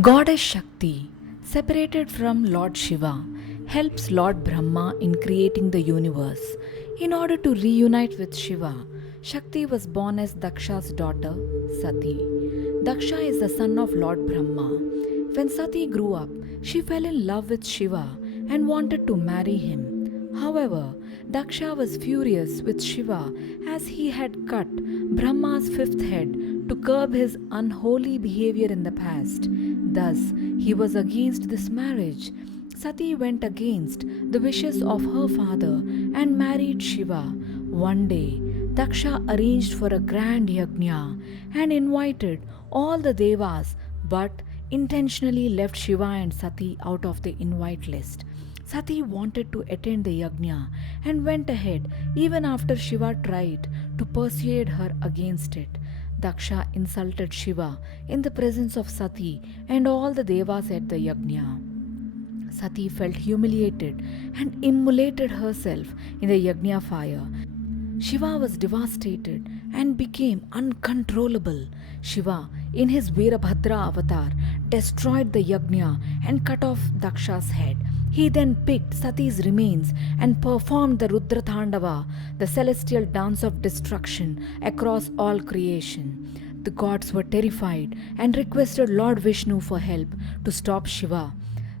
Goddess Shakti, separated from Lord Shiva, helps Lord Brahma in creating the universe. In order to reunite with Shiva, Shakti was born as Daksha's daughter, Sati. Daksha is the son of Lord Brahma. When Sati grew up, she fell in love with Shiva and wanted to marry him. However, Daksha was furious with Shiva as he had cut Brahma's fifth head to curb his unholy behavior in the past. Thus, he was against this marriage. Sati went against the wishes of her father and married Shiva. One day, Daksha arranged for a grand yajna and invited all the devas but intentionally left Shiva and Sati out of the invite list. Sati wanted to attend the yajna and went ahead even after Shiva tried to persuade her against it. Daksha insulted Shiva in the presence of Sati and all the devas at the yajna. Sati felt humiliated and immolated herself in the yajna fire. Shiva was devastated and became uncontrollable. Shiva, in his Virabhadra avatar, destroyed the yajna and cut off Daksha's head. He then picked Sati's remains and performed the Rudra Tandava, the celestial dance of destruction, across all creation. The gods were terrified and requested Lord Vishnu for help to stop Shiva.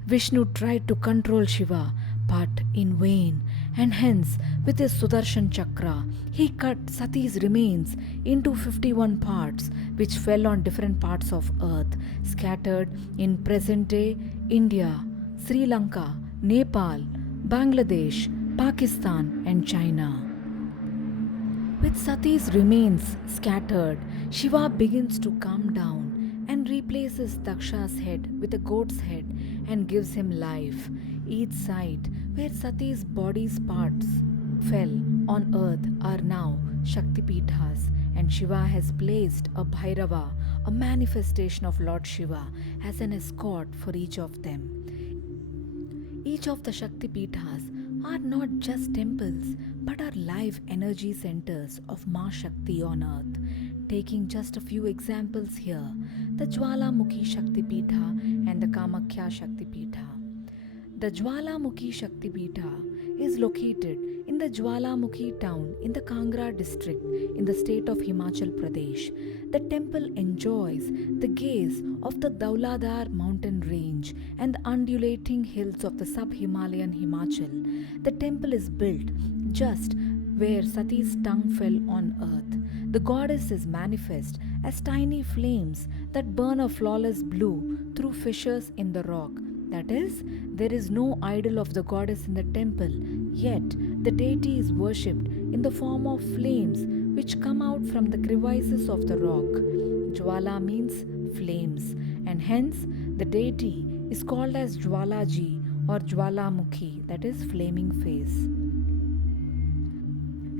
Vishnu tried to control Shiva, but in vain, and hence, with his Sudarshan Chakra, he cut Sati's remains into 51 parts, which fell on different parts of earth, scattered in present day India, Sri Lanka, Nepal, Bangladesh, Pakistan, and China. With Sati's remains scattered, Shiva begins to calm down and replaces Daksha's head with a goat's head and gives him life. Each site where Sati's body's parts fell on earth are now Shakti Pithas, and Shiva has placed a Bhairava, a manifestation of Lord Shiva, as an escort for each of them. Each of the Shakti Pithas are not just temples but are live energy centers of Ma Shakti on earth. Taking just a few examples here, the Jwalamukhi Shakti Pitha and the Kamakhya Shakti Pitha. The Jwalamukhi Shakti Pitha is located in the Jwalamukhi town in the Kangra district in the state of Himachal Pradesh. The temple enjoys the gaze of the Dauladhar mountain range and the undulating hills of the sub-Himalayan Himachal. The temple is built just where Sati's tongue fell on earth. The goddess is manifest as tiny flames that burn a flawless blue through fissures in the rock. That is, there is no idol of the goddess in the temple, yet the deity is worshipped in the form of flames which come out from the crevices of the rock. Jwala means flames, and hence the deity is called as Jwalaji or Jwalamukhi, that is, flaming face.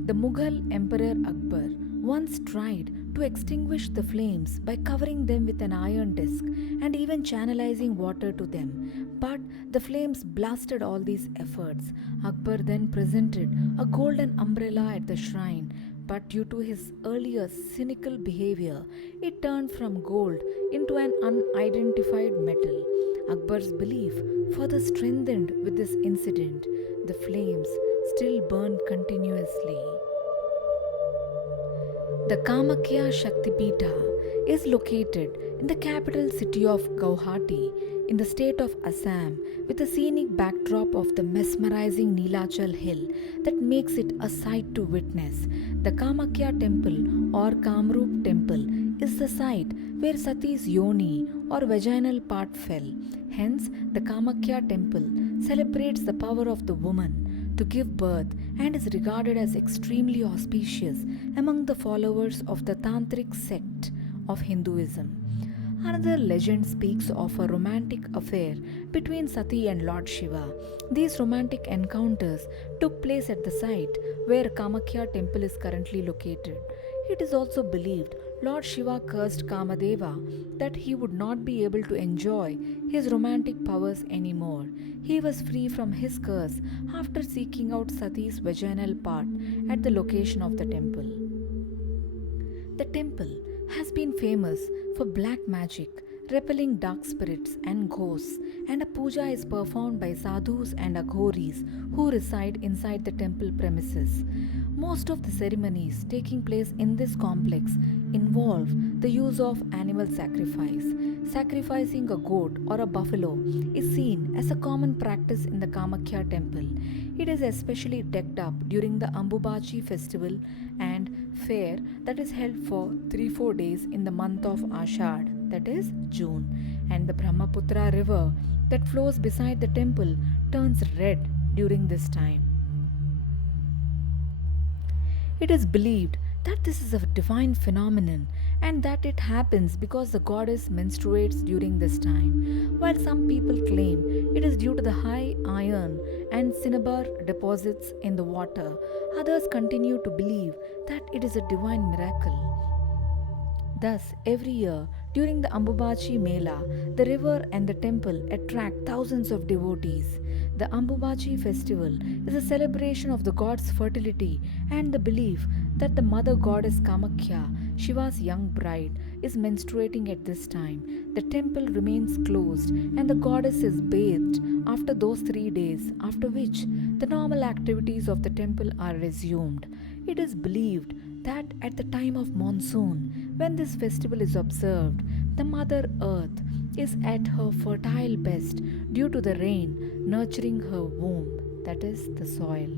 The Mughal Emperor Akbar once tried to extinguish the flames by covering them with an iron disc and even channelizing water to them. But the flames blasted all these efforts. Akbar then presented a golden umbrella at the shrine, but due to his earlier cynical behavior, it turned from gold into an unidentified metal. Akbar's belief further strengthened with this incident. The flames still burn continuously. The Kamakhya Shakti Pitha is located in the capital city of Guwahati in the state of Assam with a scenic backdrop of the mesmerizing Nilachal hill that makes it a sight to witness. The Kamakhya temple or Kamrup temple is the site where Sati's yoni or vaginal part fell. Hence, the Kamakhya temple celebrates the power of the woman to give birth and is regarded as extremely auspicious among the followers of the Tantric sect of Hinduism. Another legend speaks of a romantic affair between Sati and Lord Shiva. These romantic encounters took place at the site where Kamakhya temple is currently located. It is also believed Lord Shiva cursed Kamadeva that he would not be able to enjoy his romantic powers anymore. He was free from his curse after seeking out Sati's vaginal part at the location of the temple. The temple has been famous for black magic, repelling dark spirits and ghosts, and a puja is performed by sadhus and aghoris who reside inside the temple premises. Most of the ceremonies taking place in this complex involve the use of animal sacrifice. Sacrificing a goat or a buffalo is seen as a common practice in the Kamakhya temple. It is especially decked up during the Ambubachi festival and fair that is held for 3-4 days in the month of Ashad, that is June, and the Brahmaputra river that flows beside the temple turns red during this time. It is believed that this is a divine phenomenon and that it happens because the goddess menstruates during this time, while some people claim it is due to the high iron and cinnabar deposits in the water. Others continue to believe that it is a divine miracle. Thus, every year during the Ambubachi Mela, the river and the temple attract thousands of devotees. The Ambubachi festival is a celebration of the god's fertility and the belief that the mother goddess Kamakhya, Shiva's young bride, is menstruating at this time. The temple remains closed and the goddess is bathed after those 3 days, after which the normal activities of the temple are resumed. It is believed that at the time of monsoon, when this festival is observed, the Mother Earth is at her fertile best due to the rain nurturing her womb, that is, the soil.